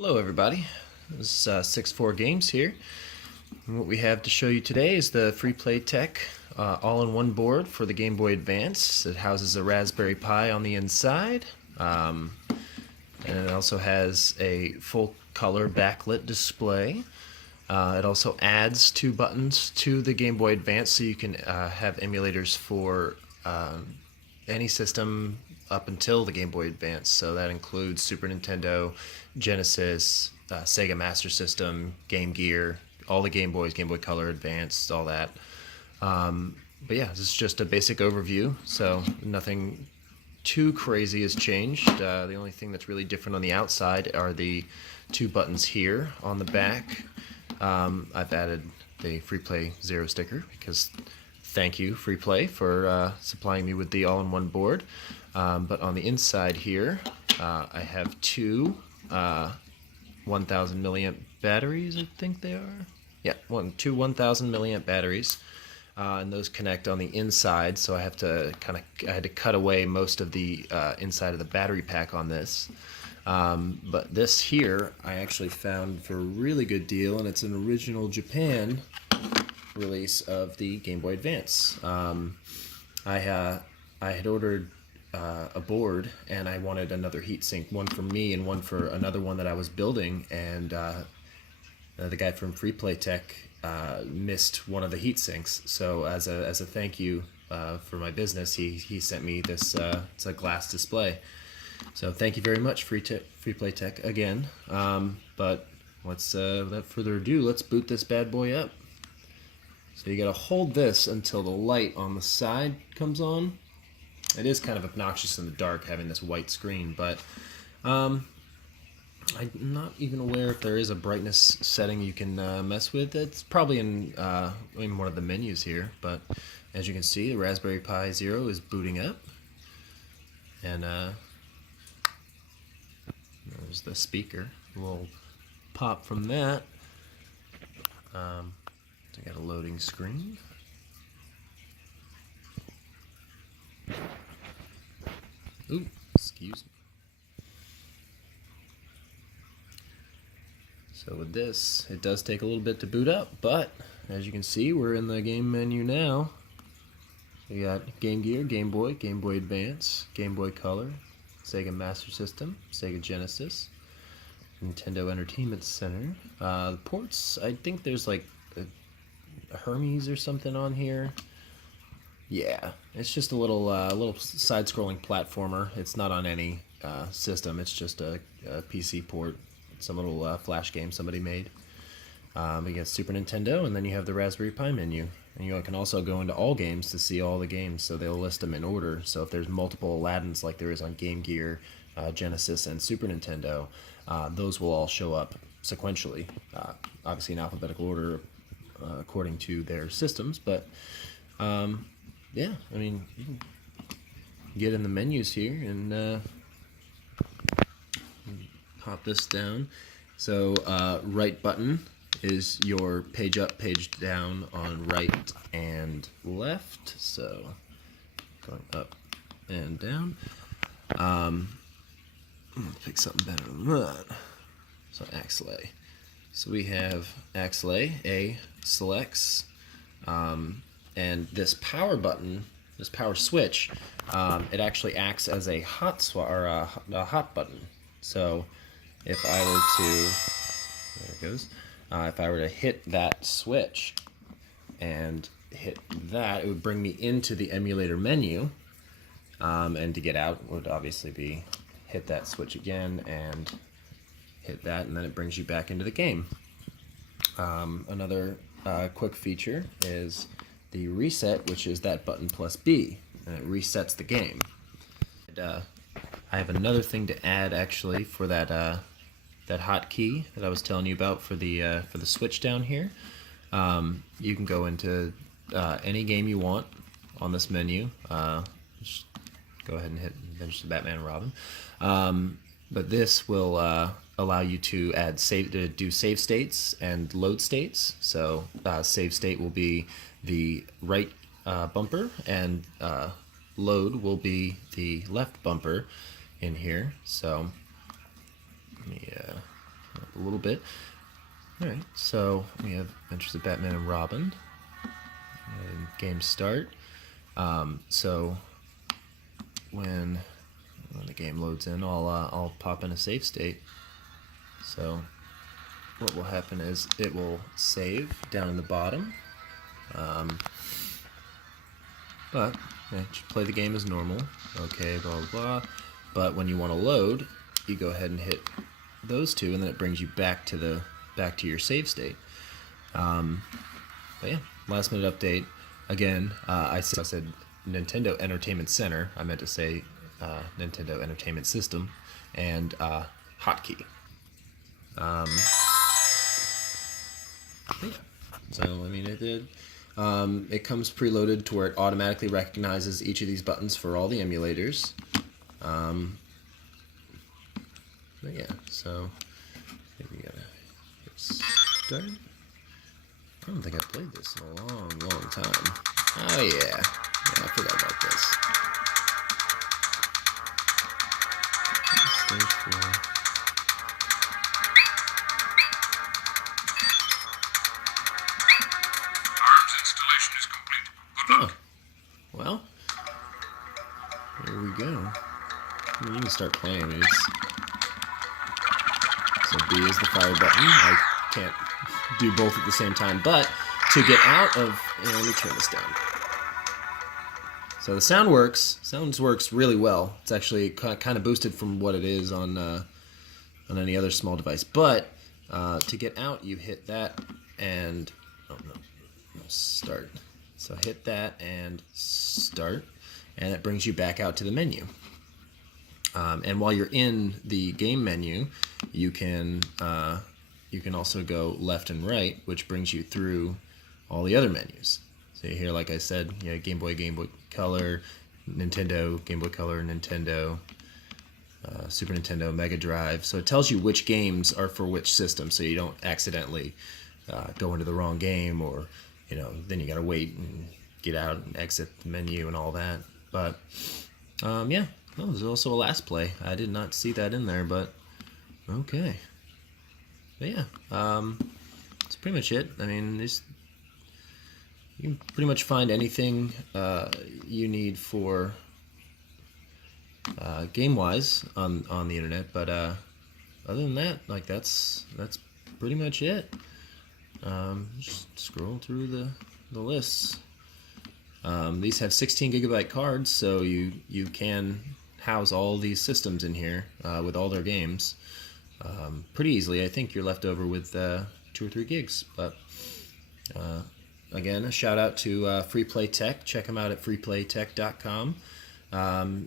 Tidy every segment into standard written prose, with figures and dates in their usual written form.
Hello everybody, this is 6-4 Games here, and what we have to show you today is the FreePlay Tech all-in-one board for the Game Boy Advance. It houses a Raspberry Pi on the inside, and it also has a full-color backlit display. It also adds 2 buttons to the Game Boy Advance so you can have emulators for any system up until the Game Boy Advance. So that includes Super Nintendo, Genesis, Sega Master System, Game Gear, all the Game Boys, Game Boy Color, Advance, all that. But yeah, this is just a basic overview, so nothing too crazy has changed. The only thing that's really different on the outside are the 2 buttons here on the back. I've added the FreePlay Zero sticker because thank you, FreePlay, for supplying me with the all-in-one board. But on the inside here, I have 2 1,000 milliamp batteries, I think they are. Yeah, 2 1,000 milliamp batteries. And those connect on the inside, so I had to cut away most of the inside of the battery pack on this. But this here I actually found for a really good deal, and it's an original Japan release of the Game Boy Advance. I had ordered a board, and I wanted another heatsink, one for me and one for another one that I was building, and the guy from FreePlay Tech missed one of the heat sinks. So as a thank you for my business, he sent me this it's a glass display. So thank you very much, FreePlay Tech again. But without further ado, let's boot this bad boy up. So you gotta hold this until the light on the side comes on. It is kind of obnoxious in the dark having this white screen, but I'm not even aware if there is a brightness setting you can mess with. It's probably in one of the menus here, but as you can see, the Raspberry Pi Zero is booting up, and there's the speaker. A little pop from that. I got a loading screen. Ooh, excuse me. So with this, it does take a little bit to boot up, but as you can see, we're in the game menu now. We got Game Gear, Game Boy, Game Boy Advance, Game Boy Color, Sega Master System, Sega Genesis, Nintendo Entertainment Center. The ports, I think there's like a Hermes or something on here. Yeah, it's just a little side-scrolling platformer. It's not on any system. It's just a PC port. Some little flash game somebody made. You get Super Nintendo, and then you have the Raspberry Pi menu. And you can also go into all games to see all the games, so they'll list them in order. So if there's multiple Aladdins like there is on Game Gear, Genesis, and Super Nintendo, those will all show up sequentially, obviously in alphabetical order according to their systems. But yeah, I mean, you can get in the menus here and pop this down. So right button is your page up, page down on right and left. So going up and down. I'm gonna pick something better than that. So axle A. So we have axle A selects, and this power button, this power switch, it actually acts as a hot a hot button. So if I were to, there it goes, if I were to hit that switch and hit that, it would bring me into the emulator menu, and to get out would obviously be hit that switch again and hit that, and then it brings you back into the game. Another quick feature is the reset, which is that button plus B, and it resets the game. And, I have another thing to add actually for that that hotkey that I was telling you about for the switch down here. You can go into any game you want on this menu. Just go ahead and finish the Batman and Robin. But this will allow you to do save states and load states. So save state will be the right bumper, and load will be the left bumper in here. So let me a little bit. All right, so we have Adventures of Batman and Robin. And game start. So when the game loads in, I'll pop in a save state. So what will happen is it will save down in the bottom. But just play the game as normal. Okay, blah, blah, blah. But when you want to load, you go ahead and hit those two, and then it brings you back to your save state. But yeah, last minute update. Again, I said Nintendo Entertainment Center. I meant to say Nintendo Entertainment System and hotkey. Yeah. So I mean, it did. It comes preloaded to where it automatically recognizes each of these buttons for all the emulators. But yeah, so maybe you gotta hit start. I don't think I've played this in a long, long time. Oh yeah, I forgot about this. Stage 4. Arms installation is complete. Good luck. Well, here we go. I mean, you can start playing. I mean, so B is the fire button. I can't do both at the same time, but to get out of, let me turn this down. So the sound works really well. It's actually kind of boosted from what it is on any other small device. But to get out, you hit that and start. So hit that and start, and it brings you back out to the menu. And while you're in the game menu, you can also go left and right, which brings you through all the other menus. So here, like I said, Game Boy Color, Nintendo, Game Boy Color, Nintendo, Super Nintendo, Mega Drive. So it tells you which games are for which system, so you don't accidentally go into the wrong game, or then you gotta wait and get out and exit the menu and all that. But yeah. Oh, there's also a last play. I did not see that in there, but okay. But yeah, that's pretty much it. I mean, you can pretty much find anything you need for game-wise on the internet. But other than that, like that's pretty much it. Just scroll through the lists. These have 16 gigabyte cards, so you can house all these systems in here with all their games pretty easily. I think you're left over with 2 or 3 gigs. But again, a shout out to FreePlay Tech. Check them out at freeplaytech.com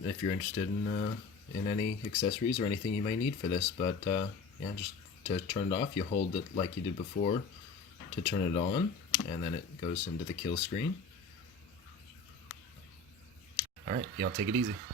if you're interested in any accessories or anything you may need for this. But yeah, just to turn it off, you hold it like you did before to turn it on, and then it goes into the kill screen. All right, y'all take it easy.